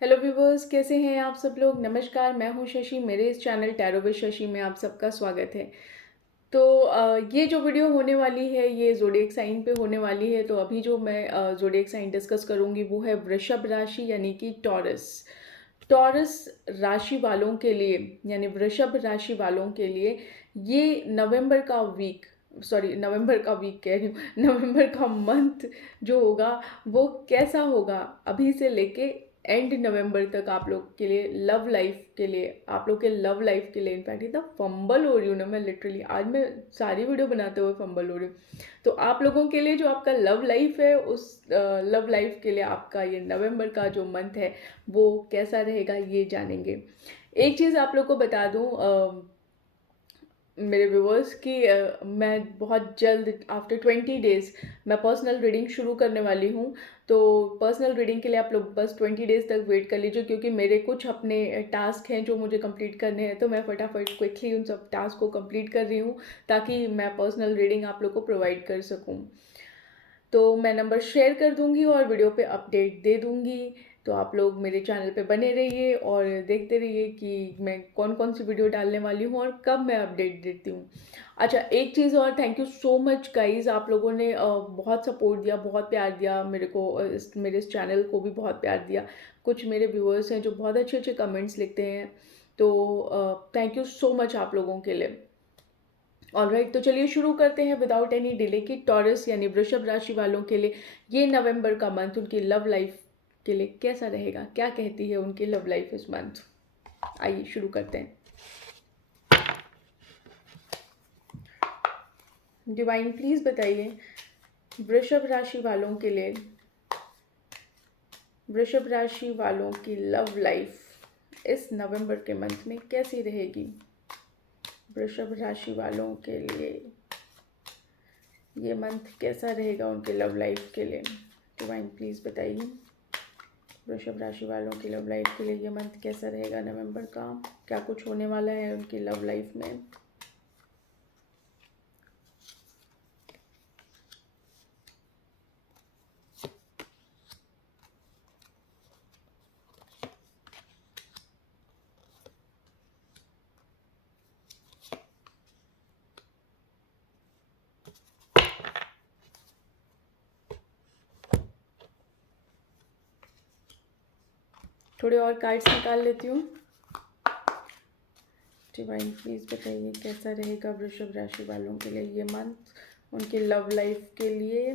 Hello viewers, कैसे हैं आप सब लोग। नमस्कार, मैं हूं शशि। मेरे इस चैनल टैरो विद शशि में आप सबका स्वागत है। तो ये जो वीडियो होने वाली है ये ज़ोडिएक साइन पे होने वाली है। तो अभी जो मैं ज़ोडिएक साइन डिस्कस करूंगी वो है वृषभ राशि यानी कि टॉरस। टॉरस राशि वालों के लिए यानी वृषभ राशि वालों के लिए ये नवंबर का वीक कह रही हूँ नवंबर का मंथ जो होगा वो कैसा होगा अभी से लेके एंड नवंबर तक आप लोग के लिए लव लाइफ के लिए, आप लोग के लव लाइफ के लिए। इनफैक्ट इतना फंबल हो रही हूँ ना मैं, लिटरली आज मैं सारी वीडियो बनाते हुए फंबल हो रही हूँ। तो आप लोगों के लिए जो आपका लव लाइफ है उस लव लाइफ के लिए आपका ये नवंबर का जो मंथ है वो कैसा रहेगा ये जानेंगे। एक चीज़ आप लोग को बता दूँ मेरे व्यूवर्स कि मैं बहुत जल्द आफ्टर 20 डेज़ मैं पर्सनल रीडिंग शुरू करने वाली हूँ। तो पर्सनल रीडिंग के लिए आप लोग बस 20 डेज़ तक वेट कर लीजिए, क्योंकि मेरे कुछ अपने टास्क हैं जो मुझे कंप्लीट करने हैं। तो मैं फटाफट क्विकली उन सब टास्क को कंप्लीट कर रही हूँ ताकि मैं पर्सनल रीडिंग आप लोग को प्रोवाइड कर सकूँ। तो मैं नंबर शेयर कर दूंगी और वीडियो पे अपडेट दे दूंगी। तो आप लोग मेरे चैनल पे बने रहिए और देखते रहिए कि मैं कौन कौन सी वीडियो डालने वाली हूँ और कब मैं अपडेट देती हूँ। अच्छा, एक चीज़ और, thank you so much guys, आप लोगों ने बहुत सपोर्ट दिया, बहुत प्यार दिया मेरे को, मेरे इस चैनल को भी बहुत प्यार दिया। कुछ मेरे व्यूअर्स हैं जो बहुत अच्छे अच्छे कमेंट्स लिखते हैं। तो थैंक यू सो मच आप लोगों के लिए। ऑलराइट, तो चलिए शुरू करते हैं विदाउट एनी डिले कि टॉरस यानी वृषभ राशि वालों के लिए ये नवंबर का मंथ उनकी लव लाइफ के लिए कैसा रहेगा, क्या कहती है उनकी लव लाइफ इस मंथ। आइए शुरू करते हैं। डिवाइन प्लीज बताइए वृषभ राशि वालों के लिए, वृषभ राशि वालों की लव लाइफ इस नवंबर के मंथ में कैसी रहेगी। वृषभ राशि वालों के लिए ये मंथ कैसा रहेगा उनके लव लाइफ के लिए। डिवाइन प्लीज बताइए वृषभ राशि वालों की लव लाइफ के लिए ये मंथ कैसा रहेगा नवंबर का, क्या कुछ होने वाला है उनकी लव लाइफ में। थोड़े और कार्ड्स निकाल लेती हूँ। डिवाइन प्लीज बताइए कैसा रहेगा वृषभ राशि वालों के लिए ये मंथ उनकी लव लाइफ के लिए।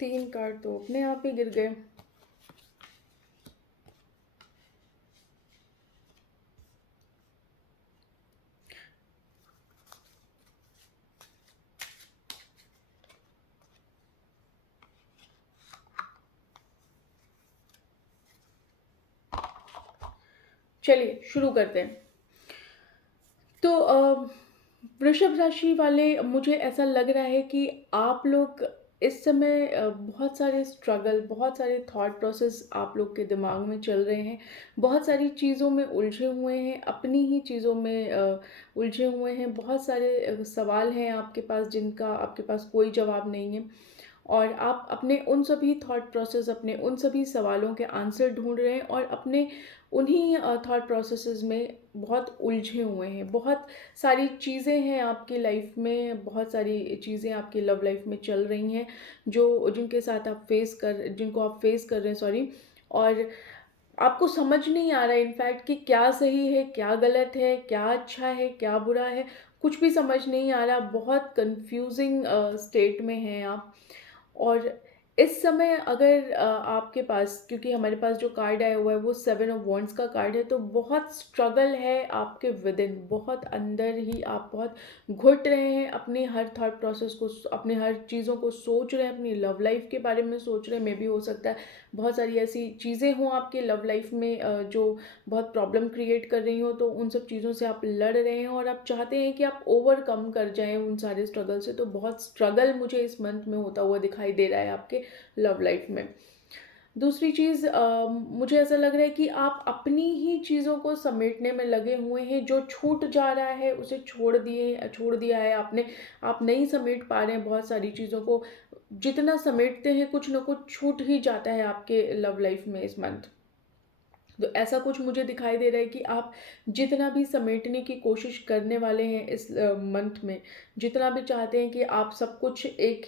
तीन कार्ड तो अपने आप ही गिर गए। चलिए शुरू करते हैं। तो वृषभ राशि वाले, मुझे ऐसा लग रहा है कि आप लोग इस समय बहुत सारे स्ट्रगल, बहुत सारे थॉट प्रोसेस आप लोग के दिमाग में चल रहे हैं। बहुत सारी चीज़ों में उलझे हुए हैं, अपनी ही चीज़ों में उलझे हुए हैं। बहुत सारे सवाल हैं आपके पास जिनका आपके पास कोई जवाब नहीं है। और आप अपने उन सभी थॉट प्रोसेस, अपने उन सभी सवालों के आंसर ढूंढ रहे हैं और अपने उन्हीं थॉट प्रोसेसेस में बहुत उलझे हुए हैं। बहुत सारी चीज़ें हैं आपकी लाइफ में, बहुत सारी चीज़ें आपकी लव लाइफ में चल रही हैं जो जिनको आप फेस कर रहे हैं, सॉरी। और आपको समझ नहीं आ रहा है इनफैक्ट कि क्या सही है, क्या गलत है, क्या अच्छा है, क्या बुरा है। कुछ भी समझ नहीं आ रहा, बहुत कंफ्यूजिंग स्टेट में हैं आप। और इस समय अगर आपके पास, क्योंकि हमारे पास जो कार्ड आया हुआ है वो 7 ऑफ वॉन्ड्स का कार्ड है, तो बहुत स्ट्रगल है आपके विद इन, बहुत अंदर ही आप बहुत घुट रहे हैं अपनी हर थॉट प्रोसेस को, अपने हर चीज़ों को सोच रहे हैं, अपनी लव लाइफ के बारे में सोच रहे हैं। मे भी हो सकता है बहुत सारी ऐसी चीज़ें हों आपकी लव लाइफ में जो बहुत प्रॉब्लम क्रिएट कर रही हो। तो उन सब चीज़ों से आप लड़ रहे हैं और आप चाहते हैं कि आप ओवरकम कर जाएं उन सारे स्ट्रगल से। तो बहुत स्ट्रगल मुझे इस मंथ में होता हुआ दिखाई दे रहा है आपके लव लाइफ में। दूसरी चीज़ मुझे ऐसा लग रहा है कि आप अपनी ही चीज़ों को समेटने में लगे हुए हैं, जो छूट जा रहा है उसे छोड़ दिया है आपने। आप नहीं समेट पा रहे हैं बहुत सारी चीज़ों को, जितना समेटते हैं कुछ न कुछ छूट ही जाता है आपके लव लाइफ में इस मंथ। तो ऐसा कुछ मुझे दिखाई दे रहा है कि आप जितना भी समेटने की कोशिश करने वाले हैं इस मंथ में, जितना भी चाहते हैं कि आप सब कुछ एक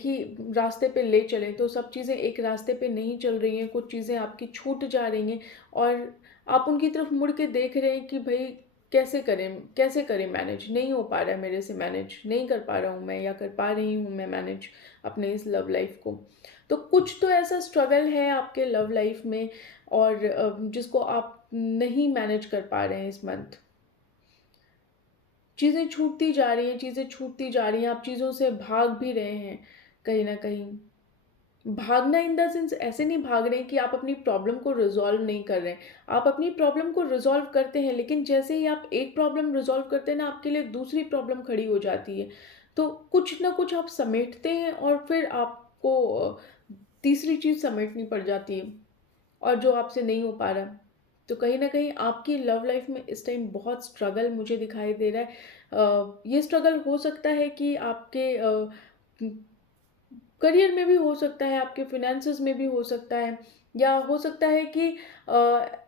ही रास्ते पे ले चलें, तो सब चीज़ें एक रास्ते पे नहीं चल रही हैं, कुछ चीज़ें आपकी छूट जा रही हैं और आप उनकी तरफ मुड़ के देख रहे हैं कि भई कैसे करें मैनेज? नहीं हो पा रहा है मेरे से मैनेज, नहीं कर पा रहा हूँ मैं या कर पा रही हूँ मैं मैनेज अपने इस लव लाइफ़ को। तो कुछ तो ऐसा स्ट्रगल है आपके लव लाइफ़ में और जिसको आप नहीं मैनेज कर पा रहे हैं इस मंथ। चीज़ें छूटती जा रही हैं, चीज़ें छूटती जा रही हैं, आप चीज़ों से भाग भी रहे हैं कहीं न कहीं। भागना इन द सेंस ऐसे नहीं भाग रहे हैं कि आप अपनी प्रॉब्लम को रिज़ॉल्व नहीं कर रहे हैं। आप अपनी प्रॉब्लम को रिज़ॉल्व करते हैं, लेकिन जैसे ही आप एक प्रॉब्लम रिज़ॉल्व करते हैं ना, आपके लिए दूसरी प्रॉब्लम खड़ी हो जाती है। तो कुछ न कुछ आप समेटते हैं और फिर आपको तीसरी चीज़ समेटनी पड़ जाती है। और जो आपसे नहीं हो पा रहा। तो कहीं न कहीं आपकी लव लाइफ़ में इस टाइम बहुत स्ट्रगल मुझे दिखाई दे रहा है। ये स्ट्रगल हो सकता है कि आपके उम, करियर में भी हो सकता है, आपके फ़ाइनेंसेस में भी हो सकता है या हो सकता है कि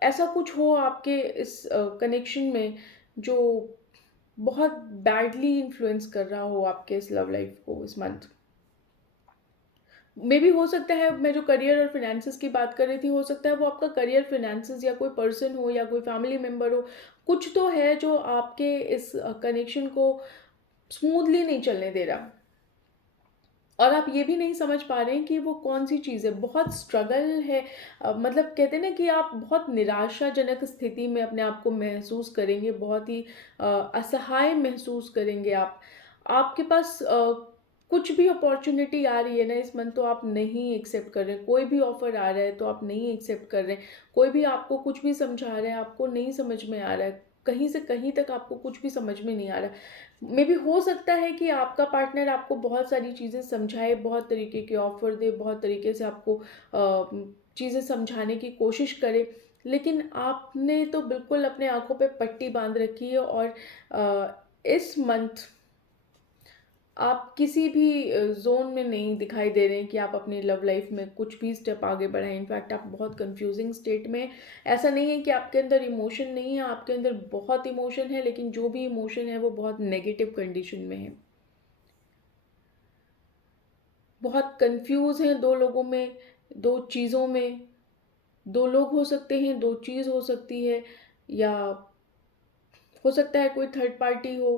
ऐसा कुछ हो आपके इस कनेक्शन में जो बहुत बैडली इन्फ्लुएंस कर रहा हो आपके इस लव लाइफ़ को इस मंथ। मेबी हो सकता है मैं जो करियर और फाइनेंसेस की बात कर रही थी, हो सकता है वो आपका करियर, फाइनेंसेस या कोई पर्सन हो या कोई फैमिली मेंबर हो, कुछ तो है जो आपके इस कनेक्शन को स्मूथली नहीं चलने दे रहा। और आप ये भी नहीं समझ पा रहे हैं कि वो कौन-सी चीज़ है, बहुत स्ट्रगल है। मतलब कहते हैं ना कि आप बहुत निराशाजनक स्थिति में अपने आप को महसूस करेंगे, बहुत ही असहाय महसूस करेंगे आप। आपके पास कुछ भी अपॉर्च्युनिटी आ रही है ना इस मंथ, तो आप नहीं एक्सेप्ट कर रहे हैं, कोई भी ऑफ़र आ रहा है तो आप नहीं एक्सेप्ट कर रहे हैं, कोई भी आपको कुछ भी समझा रहा है, आपको नहीं समझ में आ रहा है, कहीं से कहीं तक आपको कुछ भी समझ में नहीं आ रहा है। मेबी हो सकता है कि आपका पार्टनर आपको बहुत सारी चीज़ें समझाए, बहुत तरीके के ऑफ़र दे, बहुत तरीके से आपको चीज़ें समझाने की कोशिश करे, लेकिन आपने तो बिल्कुल अपने आँखों पे पट्टी बाँध रखी है और इस मंथ आप किसी भी ज़ोन में नहीं दिखाई दे रहे हैं कि आप अपनी लव लाइफ़ में कुछ भी स्टेप आगे बढ़ाएँ। इनफैक्ट आप बहुत कन्फ्यूज़िंग स्टेट में हैं। ऐसा नहीं है कि आपके अंदर इमोशन नहीं है, आपके अंदर बहुत इमोशन है, लेकिन जो भी इमोशन है वो बहुत नेगेटिव कंडीशन में है। बहुत कन्फ्यूज़ हैं 2 लोगों में, 2 चीज़ों में, 2 लोग हो सकते हैं, 2 चीज़ हो सकती है या हो सकता है कोई थर्ड पार्टी हो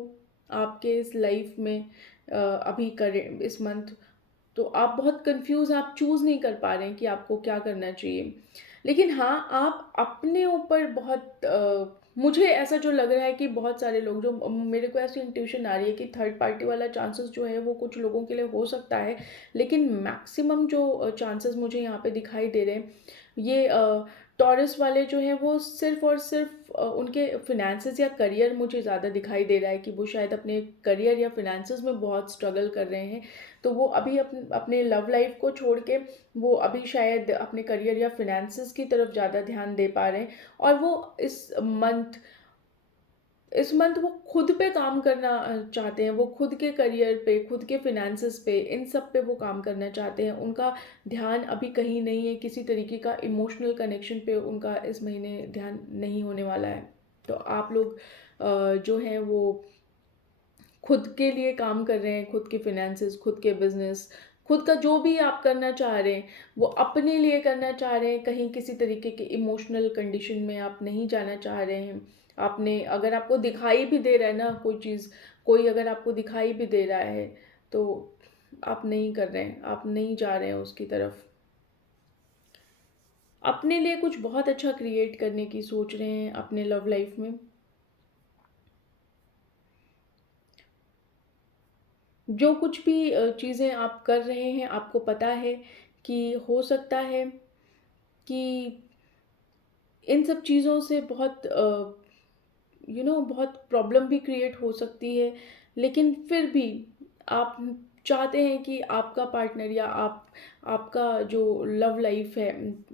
आपके इस लाइफ़ में अभी करे इस मंथ। तो आप बहुत कन्फ्यूज़ हैं, आप चूज़ नहीं कर पा रहे हैं कि आपको क्या करना चाहिए। लेकिन हाँ, आप अपने ऊपर बहुत मुझे ऐसा जो लग रहा है कि बहुत सारे लोग जो मेरे को ऐसी इंट्यूशन आ रही है कि थर्ड पार्टी वाला चांसेस जो है वो कुछ लोगों के लिए हो सकता है। लेकिन मैक्सिमम जो चांसेस मुझे यहाँ पे दिखाई दे रहे हैं, ये टॉरस वाले जो हैं वो सिर्फ़ और सिर्फ़ उनके फ़ाइनेंसेस या करियर मुझे ज़्यादा दिखाई दे रहा है कि वो शायद अपने करियर या फ़ाइनेंसेस में बहुत स्ट्रगल कर रहे हैं। तो वो अभी अपने लव लाइफ को छोड़ के वो अभी शायद अपने करियर या फाइनेंसेस की तरफ ज़्यादा ध्यान दे पा रहे हैं और वो इस मंथ वो खुद पे काम करना चाहते हैं, वो खुद के करियर पे, खुद के फाइनेंसेस पे, इन सब पे वो काम करना चाहते हैं। उनका ध्यान अभी कहीं नहीं है, किसी तरीके का इमोशनल कनेक्शन पे उनका इस महीने ध्यान नहीं होने वाला है। तो आप लोग जो हैं वो खुद के लिए काम कर रहे हैं, खुद के फाइनेंसेस, खुद के बिज़नेस, खुद का जो भी आप करना चाह रहे हैं, वो अपने लिए करना चाह रहे हैं, कहीं किसी तरीके के इमोशनल कंडीशन में आप नहीं जाना चाह रहे हैं। आपने अगर आपको दिखाई भी दे रहा है ना कोई चीज़, कोई अगर आपको दिखाई भी दे रहा है, तो आप नहीं कर रहे हैं, आप नहीं जा रहे हैं उसकी तरफ। अपने लिए कुछ बहुत अच्छा क्रिएट करने की सोच रहे हैं अपने लव लाइफ़ में। जो कुछ भी चीज़ें आप कर रहे हैं, आपको पता है कि हो सकता है कि इन सब चीज़ों से बहुत बहुत प्रॉब्लम भी क्रिएट हो सकती है, लेकिन फिर भी आप चाहते हैं कि आपका पार्टनर या आपका जो लव लाइफ है,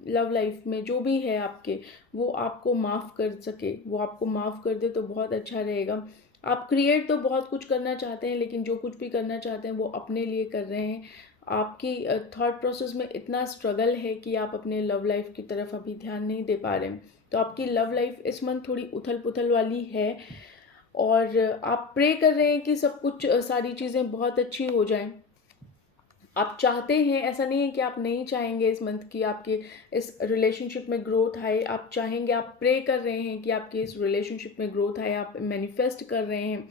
लव लाइफ में जो भी है आपके, वो आपको माफ़ कर सके, वो आपको माफ़ कर दे तो बहुत अच्छा रहेगा। आप क्रिएट तो बहुत कुछ करना चाहते हैं, लेकिन जो कुछ भी करना चाहते हैं वो अपने लिए कर रहे हैं। आपकी थॉट प्रोसेस में इतना स्ट्रगल है कि आप अपने लव लाइफ की तरफ अभी ध्यान नहीं दे पा रहे हैं। तो आपकी लव लाइफ इस मंथ थोड़ी उथल-पुथल वाली है, और आप प्रे कर रहे हैं कि सब कुछ सारी चीज़ें बहुत अच्छी हो जाएँ। आप चाहते हैं, ऐसा नहीं है कि आप नहीं चाहेंगे इस मंथ की आपके इस रिलेशनशिप में ग्रोथ आए, आप चाहेंगे, आप प्रे कर रहे हैं कि आपके इस रिलेशनशिप में ग्रोथ आए, आप मैनिफेस्ट कर रहे हैं।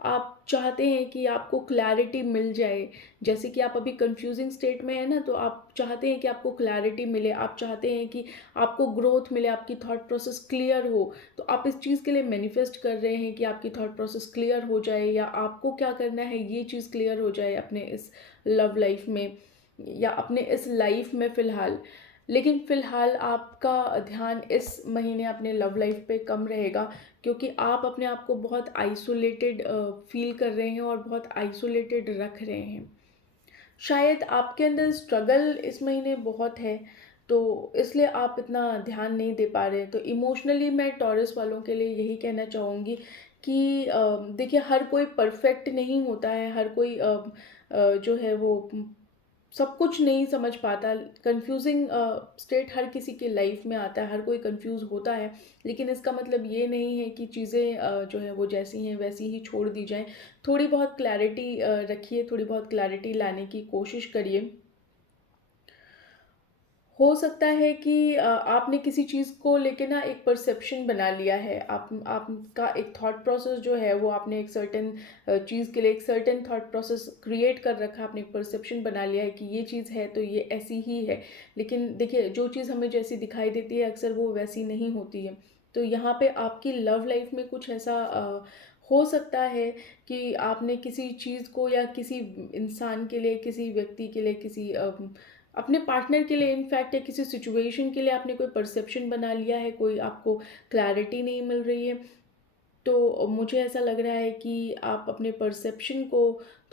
आप चाहते हैं कि आपको क्लैरिटी मिल जाए, जैसे कि आप अभी कंफ्यूजिंग स्टेट में हैं ना, तो आप चाहते हैं कि आपको क्लैरिटी मिले, आप चाहते हैं कि आपको ग्रोथ मिले, आपकी थॉट प्रोसेस क्लियर हो। तो आप इस चीज़ के लिए मैनिफेस्ट कर रहे हैं कि आपकी थॉट प्रोसेस क्लियर हो जाए, या आपको क्या करना है ये चीज़ क्लियर हो जाए अपने इस लव लाइफ में, या अपने इस लाइफ में फ़िलहाल। लेकिन फ़िलहाल आपका ध्यान इस महीने अपने लव लाइफ पे कम रहेगा, क्योंकि आप अपने आप को बहुत आइसोलेटेड फ़ील कर रहे हैं और बहुत आइसोलेटेड रख रहे हैं। शायद आपके अंदर स्ट्रगल इस महीने बहुत है, तो इसलिए आप इतना ध्यान नहीं दे पा रहे हैं। तो इमोशनली मैं टॉरस वालों के लिए यही कहना चाहूँगी कि देखिए, हर कोई परफेक्ट नहीं होता है, हर कोई जो है वो सब कुछ नहीं समझ पाता। कन्फ्यूजिंग स्टेट हर किसी के लाइफ में आता है, हर कोई कंफ्यूज होता है, लेकिन इसका मतलब ये नहीं है कि चीज़ें जो है वो जैसी हैं वैसी ही छोड़ दी जाएं। थोड़ी बहुत क्लैरिटी रखिए, थोड़ी बहुत क्लैरिटी लाने की कोशिश करिए। हो सकता है कि आपने किसी चीज़ को लेके ना एक परसेप्शन बना लिया है। आप आपका एक थॉट प्रोसेस जो है वो आपने एक सर्टेन चीज़ के लिए एक सर्टेन थॉट प्रोसेस क्रिएट कर रखा है, आपने एक परसेप्शन बना लिया है कि ये चीज़ है तो ये ऐसी ही है। लेकिन देखिए, जो चीज़ हमें जैसी दिखाई देती है अक्सर वो वैसी नहीं होती है। तो यहाँ पे आपकी लव लाइफ में कुछ ऐसा हो सकता है कि आपने किसी चीज़ को या किसी इंसान के लिए, किसी व्यक्ति के लिए, किसी अपने पार्टनर के लिए, इनफैक्ट या किसी सिचुएशन के लिए आपने कोई परसेप्शन बना लिया है, कोई आपको क्लैरिटी नहीं मिल रही है। तो मुझे ऐसा लग रहा है कि आप अपने परसेप्शन को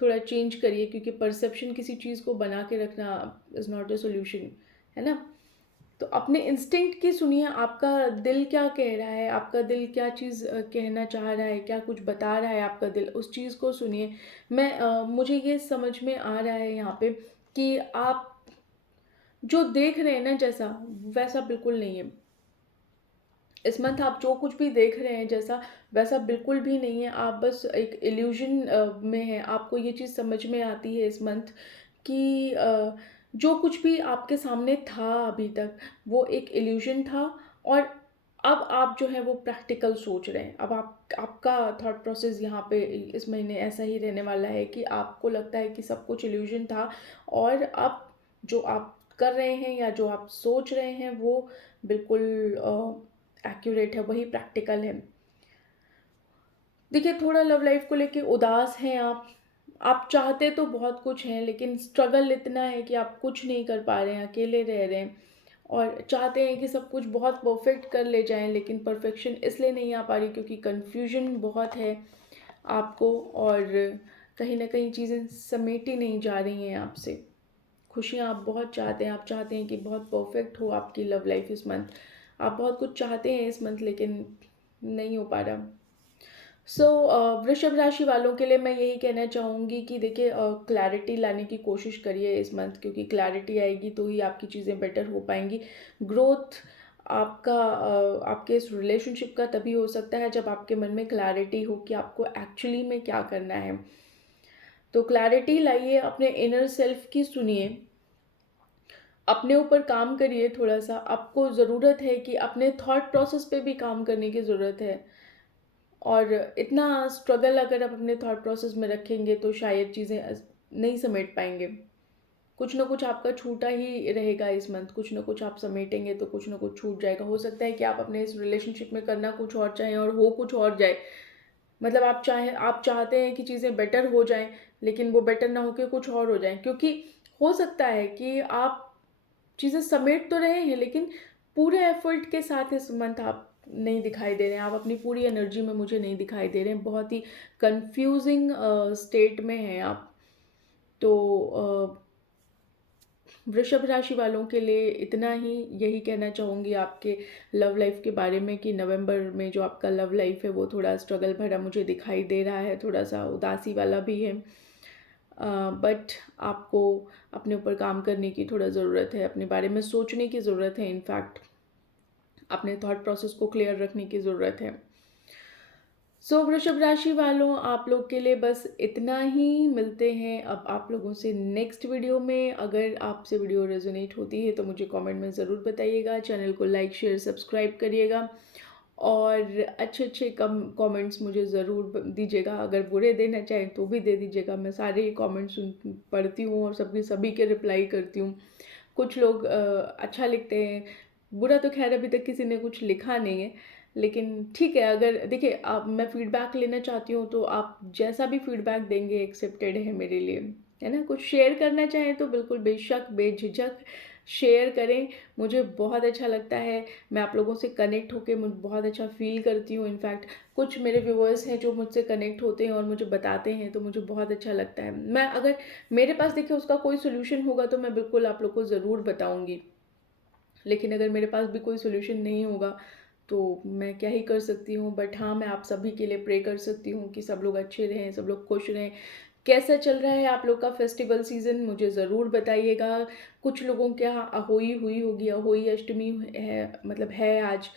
थोड़ा चेंज करिए, क्योंकि परसेप्शन किसी चीज़ को बना के रखना इज़ नॉट अ सॉल्यूशन, है ना? तो अपने इंस्टिंक्ट की सुनिए, आपका दिल क्या कह रहा है, आपका दिल क्या चीज़ कहना चाह रहा है, क्या कुछ बता रहा है आपका दिल, उस चीज़ को सुनिए। मुझे ये समझ में आ रहा है यहाँ पे कि आप जो देख रहे हैं ना जैसा, वैसा बिल्कुल नहीं है। इस मंथ आप जो कुछ भी देख रहे हैं जैसा, वैसा बिल्कुल भी नहीं है। आप बस एक इल्यूज़न में हैं। आपको ये चीज़ समझ में आती है इस मंथ कि जो कुछ भी आपके सामने था अभी तक, वो एक इल्यूज़न था, और अब आप जो है वो प्रैक्टिकल सोच रहे हैं। अब आपका थॉट प्रोसेस यहाँ पे इस महीने ऐसा ही रहने वाला है कि आपको लगता है कि सब कुछ इल्यूज़न था, और अब जो आप कर रहे हैं या जो आप सोच रहे हैं वो बिल्कुल एक्यूरेट है, वही प्रैक्टिकल है। देखिए, थोड़ा लव लाइफ को लेके उदास हैं आप। आप चाहते तो बहुत कुछ हैं, लेकिन स्ट्रगल इतना है कि आप कुछ नहीं कर पा रहे हैं, अकेले रह रहे हैं, और चाहते हैं कि सब कुछ बहुत परफेक्ट कर ले जाएँ, लेकिन परफेक्शन इसलिए नहीं आ पा रही क्योंकि कन्फ्यूजन बहुत है आपको, और कहीं न कहीं चीज़ें समेटी नहीं जा रही हैं आपसे। खुशियाँ आप बहुत चाहते हैं, आप चाहते हैं कि बहुत परफेक्ट हो आपकी लव लाइफ इस मंथ। आप बहुत कुछ चाहते हैं इस मंथ, लेकिन नहीं हो पा रहा। सो वृषभ राशि वालों के लिए मैं यही कहना चाहूँगी कि देखिए, क्लैरिटी लाने की कोशिश करिए इस मंथ, क्योंकि क्लैरिटी आएगी तो ही आपकी चीज़ें बेटर हो पाएँगी। ग्रोथ आपके इस रिलेशनशिप का तभी हो सकता है जब आपके मन में क्लैरिटी हो कि आपको एक्चुअली में क्या करना है। तो क्लैरिटी लाइए, अपने इनर सेल्फ की सुनिए, अपने ऊपर काम करिए थोड़ा-सा। आपको ज़रूरत है कि अपने थॉट प्रोसेस पे भी काम करने की ज़रूरत है, और इतना स्ट्रगल अगर आप अपने थॉट प्रोसेस में रखेंगे तो शायद चीज़ें नहीं समेट पाएँगे। कुछ ना कुछ आपका छूटा ही रहेगा इस मंथ, कुछ ना कुछ आप समेटेंगे तो कुछ ना कुछ छूट जाएगा। हो सकता है कि आप अपने इस रिलेशनशिप में करना कुछ और चाहें और हो कुछ और जाए। मतलब आप चाहते हैं कि चीज़ें बेटर हो जाएँ, लेकिन वो बेटर ना होके कुछ और हो जाएँ। क्योंकि हो सकता है कि आप चीज़ें समेट तो रहे हैं, लेकिन पूरे एफ़र्ट के साथ इस मंथ आप नहीं दिखाई दे रहे हैं। आप अपनी पूरी एनर्जी में मुझे नहीं दिखाई दे रहे हैं। बहुत ही कन्फ्यूज़िंग स्टेट में हैं आप। तो वृषभ राशि वालों के लिए इतना ही, यही कहना चाहूँगी आपके लव लाइफ के बारे में कि नवंबर में जो आपका लव लाइफ है वो थोड़ा स्ट्रगल भरा मुझे दिखाई दे रहा है, थोड़ा सा उदासी वाला भी है। बट आपको अपने ऊपर काम करने की थोड़ा ज़रूरत है, अपने बारे में सोचने की ज़रूरत है, इनफैक्ट अपने थॉट प्रोसेस को क्लियर रखने की ज़रूरत है। सो वृषभ राशि वालों, आप लोग के लिए बस इतना ही। मिलते हैं अब आप लोगों से नेक्स्ट वीडियो में। अगर आपसे वीडियो रेजोनेट होती है तो मुझे कमेंट में ज़रूर बताइएगा, चैनल को लाइक शेयर सब्सक्राइब करिएगा और अच्छे अच्छे कमेंट्स मुझे ज़रूर दीजिएगा। अगर बुरे देना चाहें तो भी दे दीजिएगा, मैं सारे कमेंट्स पढ़ती हूँ और सभी के रिप्लाई करती हूँ। कुछ लोग अच्छा लिखते हैं, बुरा तो खैर अभी तक किसी ने कुछ लिखा नहीं है, लेकिन ठीक है। अगर देखिए, आप मैं फ़ीडबैक लेना चाहती हूँ तो आप जैसा भी फ़ीडबैक देंगे एक्सेप्टेड है मेरे लिए, है ना। कुछ शेयर करना चाहें तो बिल्कुल बेशक बेझिझक शेयर करें, मुझे बहुत अच्छा लगता है। मैं आप लोगों से कनेक्ट होकर मुझे बहुत अच्छा फ़ील करती हूँ। इनफैक्ट कुछ मेरे व्यूअर्स हैं जो मुझसे कनेक्ट होते हैं और मुझे बताते हैं, तो मुझे बहुत अच्छा लगता है। मैं अगर मेरे पास देखिए उसका कोई सोल्यूशन होगा तो मैं बिल्कुल आप लोग को ज़रूर बताऊँगी, लेकिन अगर मेरे पास भी कोई सोल्यूशन नहीं होगा तो मैं क्या ही कर सकती हूँ। बट हाँ, मैं आप सभी के लिए प्रे कर सकती हूँ कि सब लोग अच्छे रहें, सब लोग खुश रहें। कैसा चल रहा है आप लोग का फेस्टिवल सीज़न, मुझे ज़रूर बताइएगा। कुछ लोगों के यहाँ अहोई हुई होगी, अहोई अष्टमी है, मतलब है आज।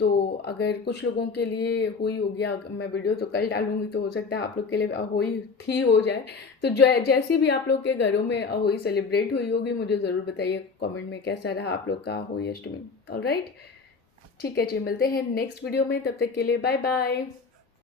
तो अगर कुछ लोगों के लिए हुई होगी, मैं वीडियो तो कल डालूंगी, तो हो सकता है आप लोग के लिए अहोई थी हो जाए। तो जैसी भी आप लोग के घरों में अहोई सेलिब्रेट हुई होगी, मुझे ज़रूर बताइए कमेंट में कैसा रहा आप लोग का अहोई अष्टमी। ऑलराइट, ठीक है जी, मिलते हैं नेक्स्ट वीडियो में, तब तक के लिए बाय बाय।